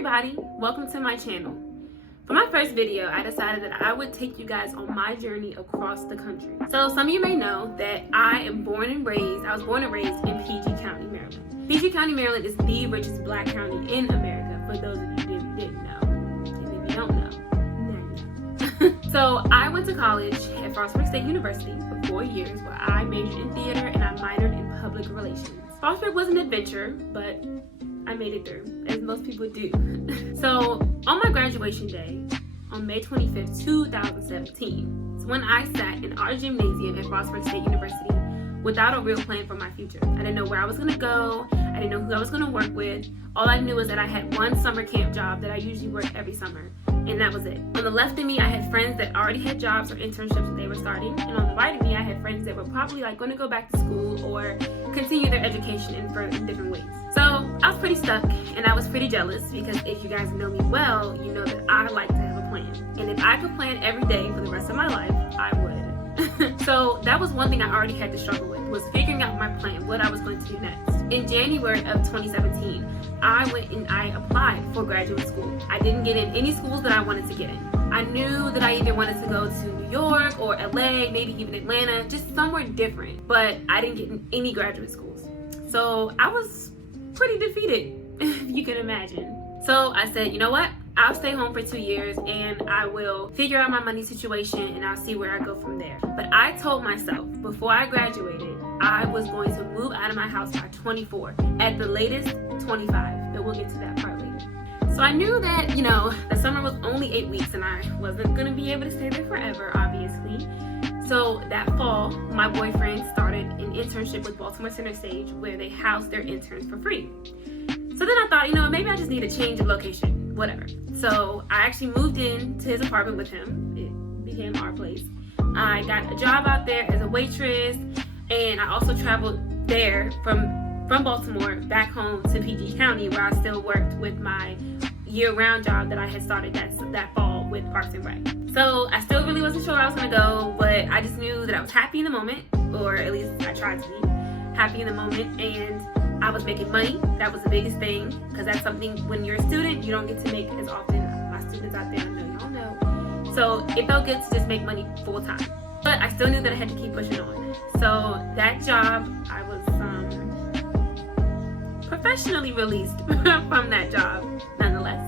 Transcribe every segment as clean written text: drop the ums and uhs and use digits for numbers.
everybody, welcome to my channel. For my first video, I decided that I would take you guys on my journey across the country. So some of you may know that I was born and raised in PG County, Maryland. PG County, Maryland is the richest black county in America, for those of you who didn't know. And if you don't know, now you know. So I went to college at Frostburg State University for 4 years, where I majored in theater and I minored in public relations. Frostburg was an adventure, but I made it through, as most people do. So on my graduation day, on May 25th, 2017, is when I sat in our gymnasium at Frostburg State University without a real plan for my future. I didn't know where I was gonna go. I didn't know who I was gonna work with. All I knew was that I had one summer camp job that I usually work every summer, and that was it. On the left of me, I had friends that already had jobs or internships that they were starting, and on the right of me, I had friends that were probably like going to go back to school or continue their education in different ways. So I was pretty stuck, and I was pretty jealous, because if you guys know me well, you know that I like to have a plan. And if I could plan every day for the rest of my life, I would. So that was one thing I already had to struggle with, was figuring out my plan, what I was going to do next. In January of 2017, I went and I applied for graduate school. I didn't get in any schools that I wanted to get in. I knew that I either wanted to go to New York or LA, maybe even Atlanta, just somewhere different, but I didn't get in any graduate schools. So I was pretty defeated, if you can imagine. So I said, you know what? I'll stay home for 2 years and I will figure out my money situation and I'll see where I go from there. But I told myself before I graduated, I was going to move out of my house by 24, at the latest 25, but we'll get to that part later. So I knew that, you know, the summer was only 8 weeks and I wasn't gonna be able to stay there forever, obviously. So that fall, my boyfriend started an internship with Baltimore Center Stage, where they house their interns for free. So then I thought, you know, maybe I just need a change of location, whatever. So I actually moved into his apartment with him. It became our place. I got a job out there as a waitress, and I also traveled there from Baltimore back home to PG County, where I still worked with my year-round job that I had started that fall with Parks and Rec. So I still really wasn't sure where I was gonna go, but I just knew that I was happy in the moment, or at least I tried to be happy in the moment, and I was making money. That was the biggest thing, because that's something when you're a student you don't get to make as often. My students out there, I know y'all know. So it felt good to just make money full time, but I still knew that I had to keep pushing on. So that job, I was professionally released from that job, nonetheless.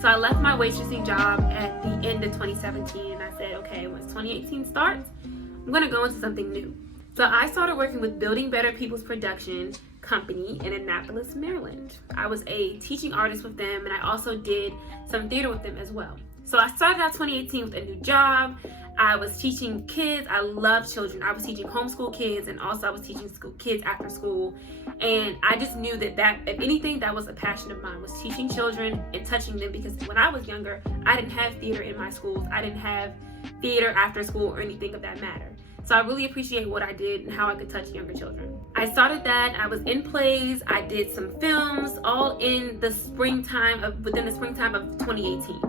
So I left my waitressing job at the end of 2017, and I said, okay, once 2018 starts, I'm gonna go into something new. So I started working with Building Better People's Production Company in Annapolis, Maryland. I was a teaching artist with them, and I also did some theater with them as well. So I started out 2018 with a new job. I was teaching kids. I love children. I was teaching homeschool kids, and also I was teaching kids after school. And I just knew that if anything, that was a passion of mine, was teaching children and touching them, because when I was younger, I didn't have theater in my schools. I didn't have theater after school or anything of that matter. So I really appreciate what I did and how I could touch younger children. I started that. I was in plays. I did some films, all in the within the springtime of 2018.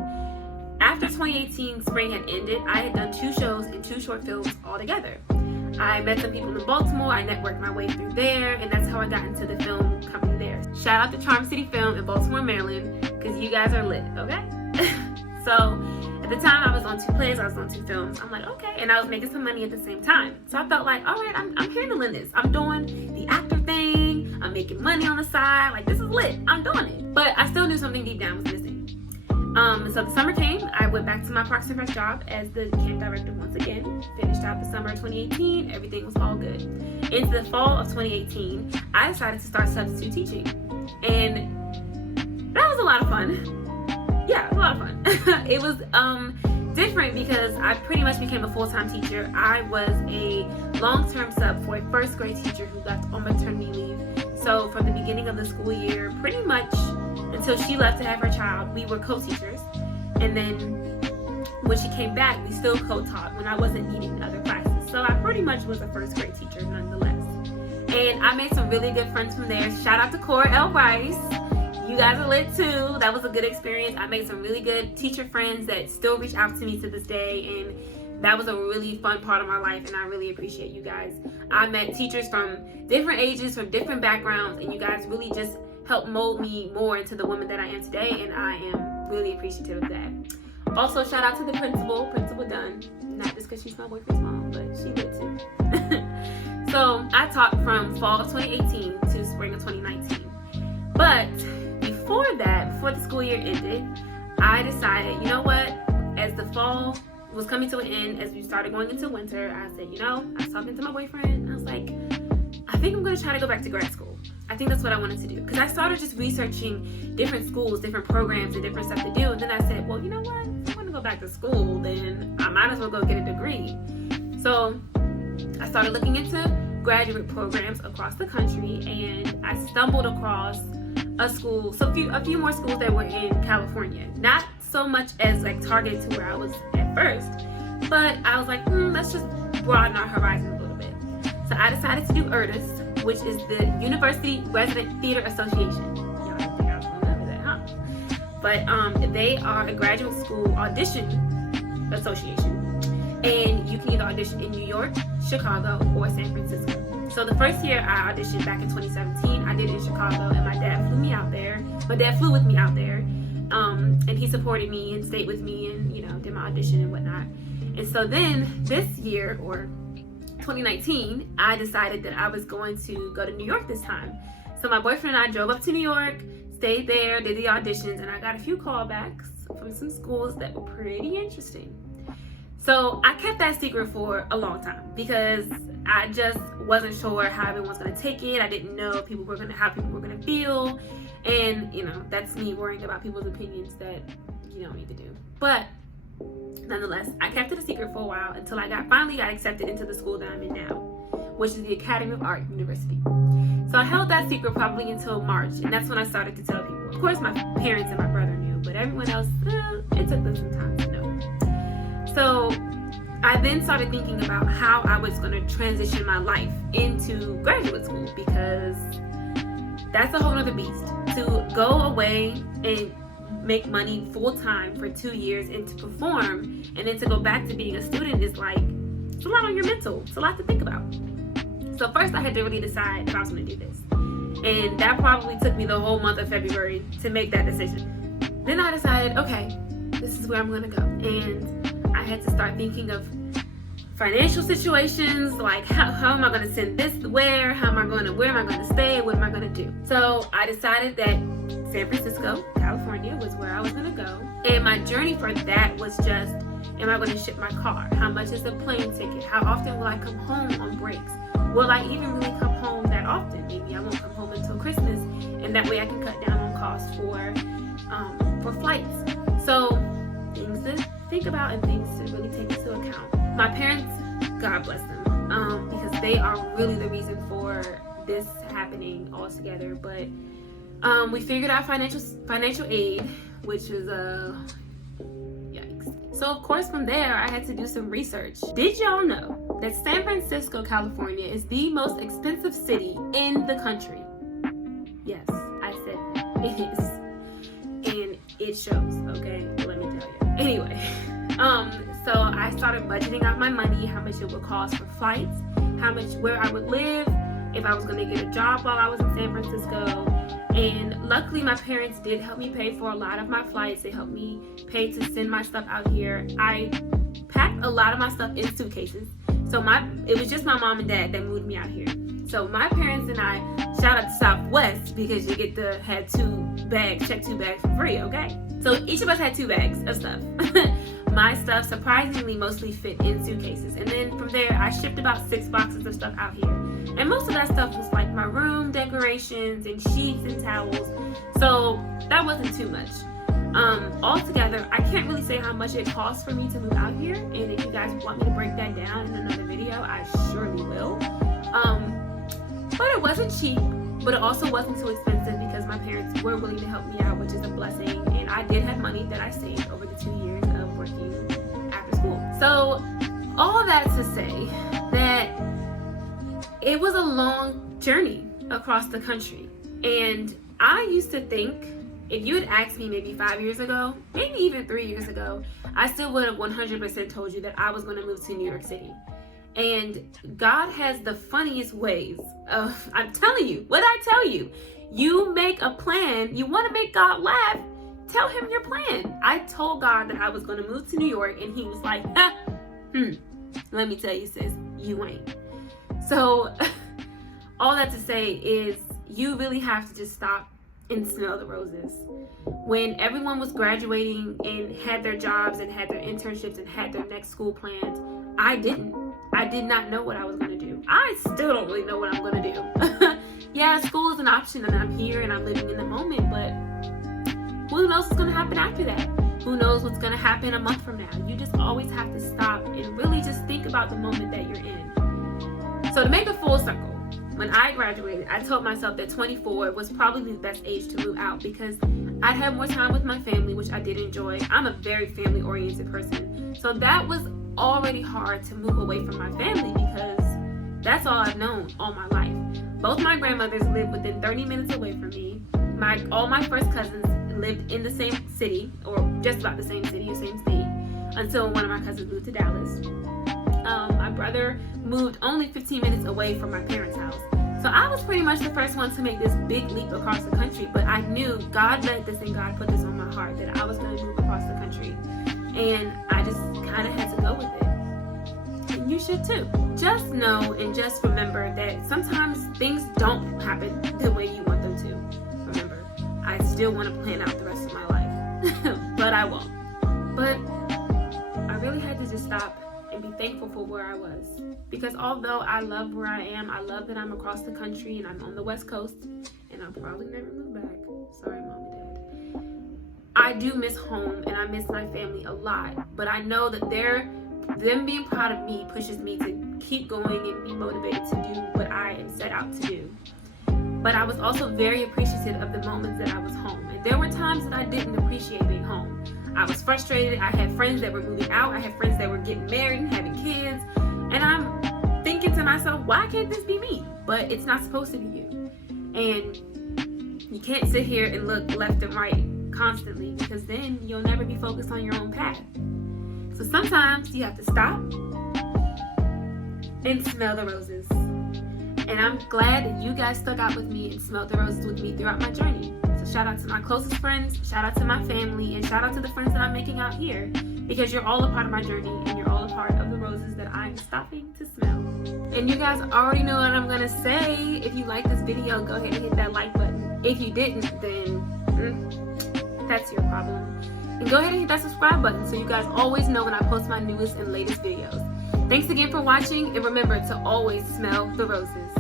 After 2018 spring had ended, I had done 2 shows and 2 short films all together. I met some people in Baltimore. I networked my way through there, and that's how I got into the film company there. Shout out to Charm City Film in Baltimore, Maryland, because you guys are lit, okay? So at the time, I was on 2 plays, I was on 2 films. I'm like, okay, and I was making some money at the same time. So I felt like, all right, I'm handling this. I'm doing the actor thing. I'm making money on the side. Like, this is lit. I'm doing it. But I still knew something deep down was missing. So the summer came. I went back to my Parks and Rec job as the camp director once again. Finished out the summer of 2018. Everything was all good. Into the fall of 2018, I decided to start substitute teaching, and that was a lot of fun. Yeah, it was a lot of fun. It was different because I pretty much became a full-time teacher. I was a long-term sub for a 1st grade teacher who left on maternity leave. So from the beginning of the school year, pretty much until she left to have her child, we were co-teachers. And then when she came back, we still co-taught when I wasn't needing other classes. So I pretty much was a 1st grade teacher nonetheless. And I made some really good friends from there. Shout out to Cora L. Rice. You guys are lit too. That was a good experience. I made some really good teacher friends that still reach out to me to this day, and that was a really fun part of my life, and I really appreciate you guys. I met teachers from different ages, from different backgrounds, and you guys really just helped mold me more into the woman that I am today, and I am really appreciative of that. Also, shout out to the Principal Dunn. Not just because she's my boyfriend's mom, but she did too. So I taught from fall of 2018 to spring of 2019. But before the school year ended, I decided, you know what, as the fall was coming to an end, as we started going into winter, I said, I was talking to my boyfriend, and I was like, I think I'm going to try to go back to grad school. I think that's what I wanted to do. Because I started just researching different schools, different programs, and different stuff to do. And then I said, well, you know what? If I want to go back to school, then I might as well go get a degree. So I started looking into graduate programs across the country, and I stumbled across a school, a few more schools that were in California. Not so much as like targeted to where I was at first, but I was like, let's just broaden our horizons a little bit. So I decided to do URTAS, which is the University Resident Theater Association. Y'all didn't think I was gonna remember that, huh? But they are a graduate school audition association, and you can either audition in New York, Chicago, or San Francisco. So the first year I auditioned back in 2017, I did it in Chicago, and my dad flew me out there. My dad flew with me out there, and he supported me and stayed with me and, did my audition and whatnot. And so then this year, or 2019, I decided that I was going to go to New York this time. So my boyfriend and I drove up to New York, stayed there, did the auditions, and I got a few callbacks from some schools that were pretty interesting. So I kept that secret for a long time because I just wasn't sure how everyone was going to take it. I didn't know how people were going to feel. And, that's me worrying about people's opinions that you don't need to do. But nonetheless, I kept it a secret for a while until I finally got accepted into the school that I'm in now, which is the Academy of Art University. So I held that secret probably until March, and that's when I started to tell people. Of course, my parents and my brother knew, but everyone else, it took them some time to know. So I then started thinking about how I was going to transition my life into graduate school, because that's a whole other beast. To go away and make money full-time for 2 years and to perform, and then to go back to being a student is like, it's a lot on your mental. It's a lot to think about. So first I had to really decide if I was going to do this. And that probably took me the whole month of February to make that decision. Then I decided, okay, this is where I'm going to go. And I had to start thinking of financial situations, like how am I going to send this where? Where am I going to stay? What am I going to do? So I decided that San Francisco, California was where I was going to go. And my journey for that was just, am I going to ship my car? How much is the plane ticket? How often will I come home on breaks? Will I even really come home that often? Maybe I won't come home until Christmas, and that way I can cut down on costs for flights. So things to think about and things to really take into account. My parents, God bless them, because they are really the reason for this happening altogether. But we figured out financial aid, which was yikes. So of course from there I had to do some research. Did y'all know that San Francisco, California is the most expensive city in the country? Yes, I said that. It is. And it shows, okay? Let me tell you. Anyway, so I started budgeting out my money, how much it would cost for flights, where I would live, if I was going to get a job while I was in San Francisco. And luckily my parents did help me pay for a lot of my flights. They helped me pay to send my stuff out here. I packed a lot of my stuff in suitcases. So it was just my mom and dad that moved me out here. So my parents and I, shout out to Southwest, because you get to have check two bags for free, okay? So each of us had 2 bags of stuff. My stuff surprisingly mostly fit in suitcases. And then from there, I shipped about 6 boxes of stuff out here. And most of that stuff was like my room decorations and sheets and towels. So that wasn't too much. Altogether, I can't really say how much it costs for me to move out here. And if you guys want me to break that down in another video, I surely will. But it wasn't cheap, but it also wasn't too expensive because my parents were willing to help me out, which is a blessing. And I did have money that I saved over the 2 years of working after school. So all that to say that it was a long journey across the country. And I used to think, if you had asked me maybe 5 years ago, maybe even 3 years ago, I still would have 100% told you that I was going to move to New York City. And God has the funniest ways of, I'm telling you, what I tell you, You make a plan. You want to make God laugh. Tell him your plan. I told God that I was going to move to New York, and he was like, let me tell you, sis, you ain't. So all that to say is you really have to just stop and smell the roses. When everyone was graduating and had their jobs and had their internships and had their next school plans, I didn't. I did not know what I was going to do. I still don't really know what I'm going to do. Yeah, school is an option, and I'm here and I'm living in the moment, but who knows what's going to happen after that? Who knows what's going to happen a month from now? You just always have to stop and really just think about the moment that you're in. So to make a full circle, when I graduated, I told myself that 24 was probably the best age to move out because I'd have more time with my family, which I did enjoy. I'm a very family-oriented person. So that was already hard to move away from my family because that's all I've known all my life. Both my grandmothers lived within 30 minutes away from me. All my first cousins lived in the same city, or just about the same city or same state, until one of my cousins moved to Dallas. My brother moved only 15 minutes away from my parents' house. So I was pretty much the first one to make this big leap across the country, but I knew God led this and God put this on my heart that I was going to move across the country. And I just kind of had to go with it. And you should too. Just know and just remember that sometimes things don't happen the way you want them to. Remember, I still want to plan out the rest of my life, but I won't. But I really had to just stop and be thankful for where I was. Because although I love where I am, I love that I'm across the country and I'm on the West Coast, and I'll probably never move back. Sorry, Mom and Dad. I do miss home and I miss my family a lot, but I know that them being proud of me pushes me to keep going and be motivated to do what I am set out to do. But I was also very appreciative of the moments that I was home. And there were times that I didn't appreciate being home. I was frustrated. I had friends that were moving out. I had friends that were getting married and having kids. And I'm thinking to myself, why can't this be me? But it's not supposed to be you. And you can't sit here and look left and right constantly because then you'll never be focused on your own path. So sometimes you have to stop and smell the roses. And I'm glad that you guys stuck out with me and smelled the roses with me throughout my journey. So shout out to my closest friends, shout out to my family, and shout out to the friends that I'm making out here, because you're all a part of my journey and you're all a part of the roses that I'm stopping to smell. And you guys already know what I'm gonna say. If you like this video, go ahead and hit that like button. If you didn't, then that's your problem. And go ahead and hit that subscribe button so you guys always know when I post my newest and latest videos. Thanks again for watching, and remember to always smell the roses.